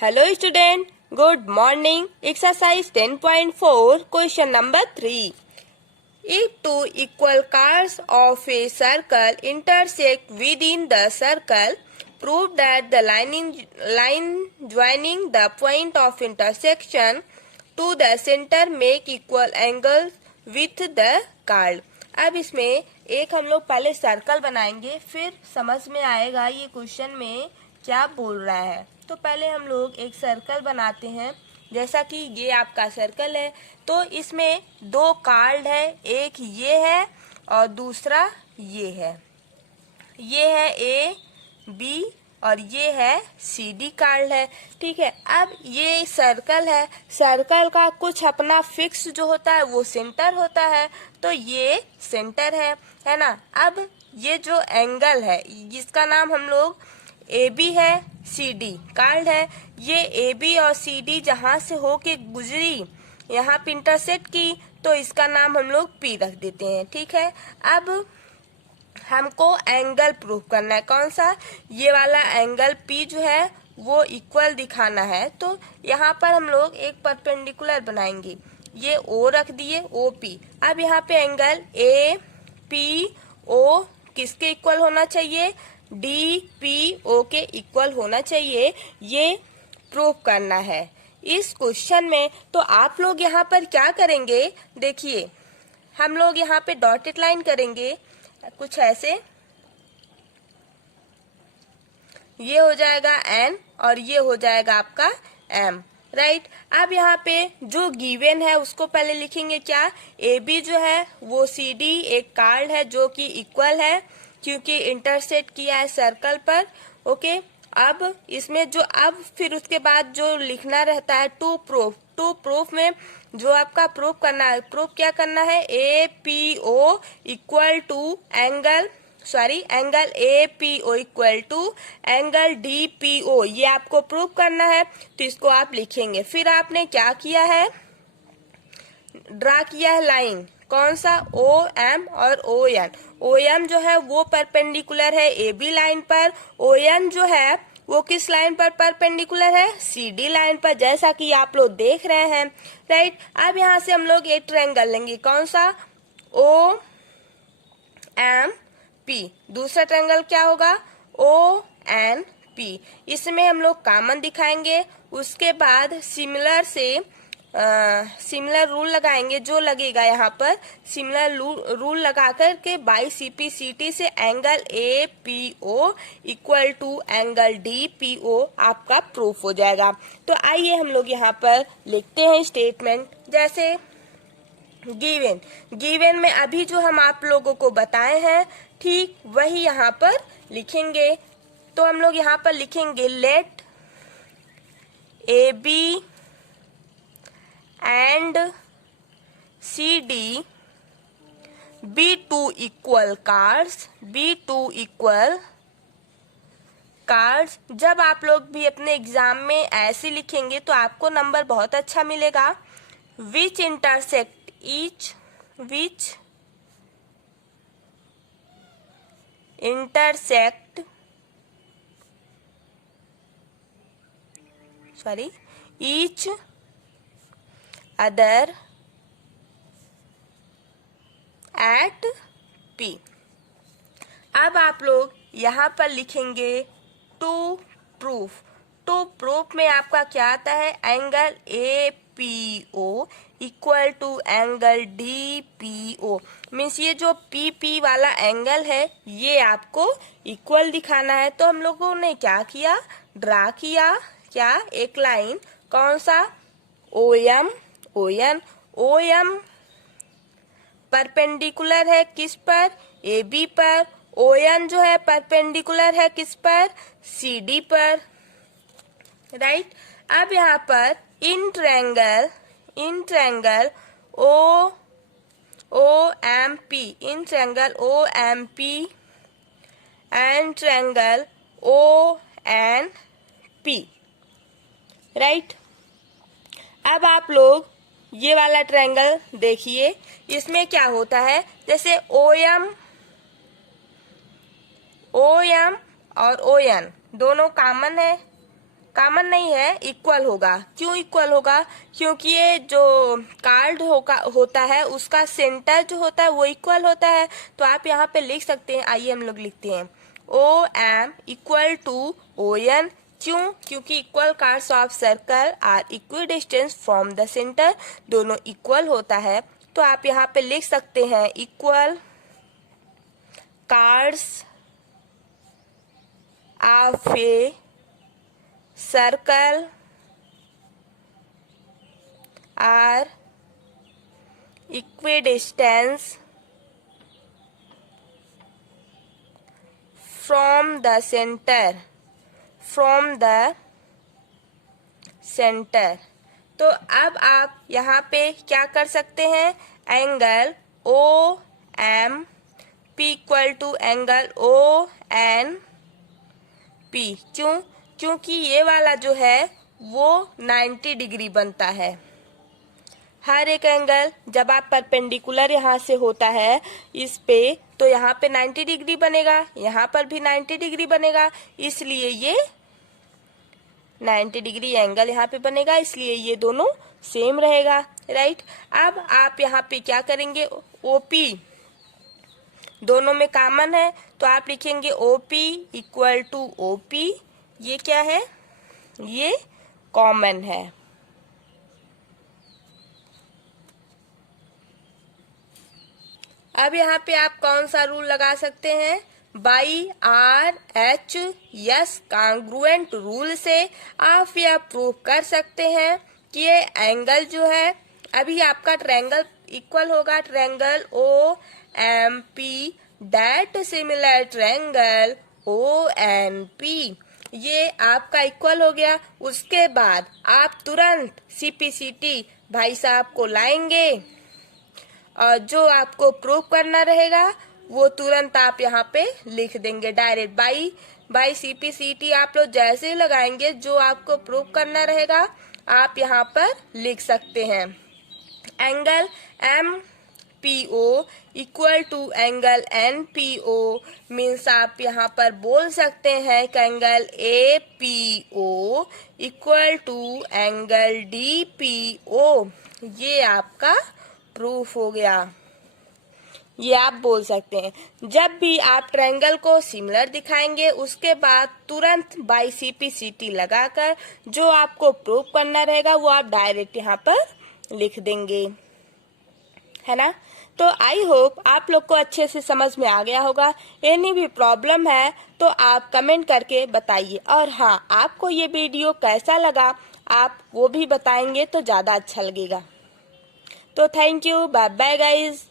Hello student, good morning. Exercise 10.4, question number 3. If two equal cards of a circle intersect within the circle, prove that the line joining the point of intersection to the center make equal angles with the card. अब इसमें एक हम लोग पहले circle बनाएंगे, फिर समझ में आएगा ये क्वेश्चन में क्या बोल रहा है। तो पहले हम लोग एक सर्कल बनाते हैं। जैसा कि ये आपका सर्कल है, तो इसमें दो कार्ड है, एक ये है और दूसरा ये है। ये है ए बी और ये है सी डी कार्ड है। ठीक है, अब ये सर्कल है, सर्कल का कुछ अपना फिक्स जो होता है वो सेंटर होता है, तो ये सेंटर है ना। अब ये जो एंगल है जिसका नाम हम लोग ए बी है, सी डी कार्ड है, ये ए बी और सी डी जहां से होके गुजरी यहाँ पे इंटरसेक्ट की, तो इसका नाम हम लोग पी रख देते हैं। ठीक है, अब हमको एंगल प्रूव करना है। कौन सा? ये वाला एंगल पी जो है वो इक्वल दिखाना है। तो यहाँ पर हम लोग एक परपेंडिकुलर बनाएंगे, ये ओ रख दिए, ओ पी। अब यहाँ पे एंगल ए पी ओ किसके इक्वल होना चाहिए? डी पी ओ के इक्वल होना चाहिए, ये प्रूव करना है इस क्वेश्चन में। तो आप लोग यहाँ पर क्या करेंगे, देखिए हम लोग यहाँ पे डॉटेड लाइन करेंगे कुछ ऐसे, ये हो जाएगा एन और ये हो जाएगा आपका एम, राइट। अब यहाँ पे जो गिवन है उसको पहले लिखेंगे क्या? ए बी जो है वो सी डी एक कार्ड है जो कि इक्वल है क्योंकि इंटरसेक्ट किया है सर्कल पर। ओके, अब इसमें जो अब फिर उसके बाद जो लिखना रहता है टू प्रूफ में जो आपका प्रूफ करना है, प्रूफ क्या करना है? A P O equal to angle A P O equal to angle D P O, ये आपको प्रूफ करना है। तो इसको आप लिखेंगे। फिर आपने क्या किया है? ड्रा किया है लाइन, कौन सा? ओ एम और ओ एन। ओ एम जो है वो परपेंडिकुलर है ए बी लाइन पर, ओ एन जो है वो किस लाइन पर परपेंडिकुलर है? सी डी लाइन पर, जैसा कि आप लोग देख रहे हैं, राइट। अब यहाँ से हम लोग एक ट्रायंगल लेंगे, कौन सा? O M P. दूसरा ट्रायंगल क्या होगा? O N P. इसमें हम लोग कॉमन दिखाएंगे, उसके बाद सिमिलर रूल लगाएंगे। जो लगेगा यहाँ पर सिमिलर रूल लगा करके by C P C T से angle A P O equal to angle D P O आपका प्रूफ हो जाएगा। तो आइए हम लोग यहाँ पर लिखते हैं स्टेटमेंट। जैसे गिवन में अभी जो हम आप लोगों को बताए हैं ठीक वही यहाँ पर लिखेंगे। तो हम लोग यहाँ पर लिखेंगे let A B and C D be two equal chords. जब आप लोग भी अपने एग्जाम में ऐसे लिखेंगे तो आपको नंबर बहुत अच्छा मिलेगा। विच intersect each other at P। अब आप लोग यहाँ पर लिखेंगे टू प्रूफ में आपका क्या आता है? Angle A P O equal to angle D P O. Means ये जो पी पी वाला एंगल है ये आपको इक्वल दिखाना है। तो हम लोगों ने क्या किया? ड्रा किया क्या? एक लाइन, कौन सा? ओ एम परपेंडिकुलर है किस पर? ए बी पर। ओ एन जो है परपेंडिकुलर है किस पर? सी डी पर, राइट। अब यहाँ पर in triangle O M P and triangle O N P, right. अब आप लोग ये वाला ट्रायंगल देखिए, इसमें क्या होता है? जैसे ओ एम और ओ एन दोनों कॉमन है, कॉमन नहीं है, इक्वल होगा। क्यों इक्वल होगा? क्योंकि ये जो कार्ड होता है उसका सेंटर जो होता है वो इक्वल होता है। तो आप यहाँ पे लिख सकते हैं, आइए हम लोग लिखते हैं OM इक्वल टू ON। क्यों? क्योंकि equal chords of circle are equidistance from the centre, दोनों इक्वल होता है। तो आप यहाँ पे लिख सकते हैं equal chords of a circle are equidistance from the centre. तो अब आप यहाँ पे क्या कर सकते हैं, angle OM P equal to angle ONP। क्यों? क्योंकि ये वाला जो है वो 90 डिग्री बनता है। हर एक एंगल जब आप परपेंडिकुलर यहाँ से होता है इस पे, तो यहाँ पे 90 डिग्री बनेगा, यहाँ पर भी 90 डिग्री बनेगा, इसलिए ये 90 डिग्री एंगल यहाँ पे बनेगा, इसलिए ये दोनों सेम रहेगा, राइट। अब आप यहाँ पे क्या करेंगे, OP दोनों में कॉमन है, तो आप लिखेंगे OP इक्वल टू OP। ये क्या है, ये कॉमन है। अब यहाँ पे आप कौन सा रूल लगा सकते हैं, बाई RHS कॉन्ग्रुएंट रूल से आप यह प्रूव कर सकते हैं कि ये एंगल जो है, अभी आपका ट्रायंगल इक्वल होगा triangle OMP that similar triangle ONP, ये आपका इक्वल हो गया। उसके बाद आप तुरंत CPCT भाई साहब को लाएंगे और जो आपको प्रूव करना रहेगा वो तुरंत आप यहाँ पे लिख देंगे डायरेक्ट बाई CPCT। आप लोग जैसे ही लगाएंगे जो आपको प्रूव करना रहेगा आप यहाँ पर लिख सकते हैं। Angle MPO equal to angle NPO means आप यहाँ पर बोल सकते हैं कि angle APO equal to angle DPO। ये आपका प्रूफ हो गया, ये आप बोल सकते हैं। जब भी आप ट्रायंगल को सिमिलर दिखाएंगे उसके बाद तुरंत बाई CPCT लगाकर जो आपको प्रूव करना रहेगा वो आप डायरेक्ट यहाँ पर लिख देंगे, है ना। तो आई होप आप लोग को अच्छे से समझ में आ गया होगा। एनी भी प्रॉब्लम है तो आप कमेंट करके बताइए, और हाँ, आपको ये वीडियो कैसा लगा आप वो भी बताएंगे तो ज़्यादा अच्छा लगेगा। तो thank you, bye bye guys.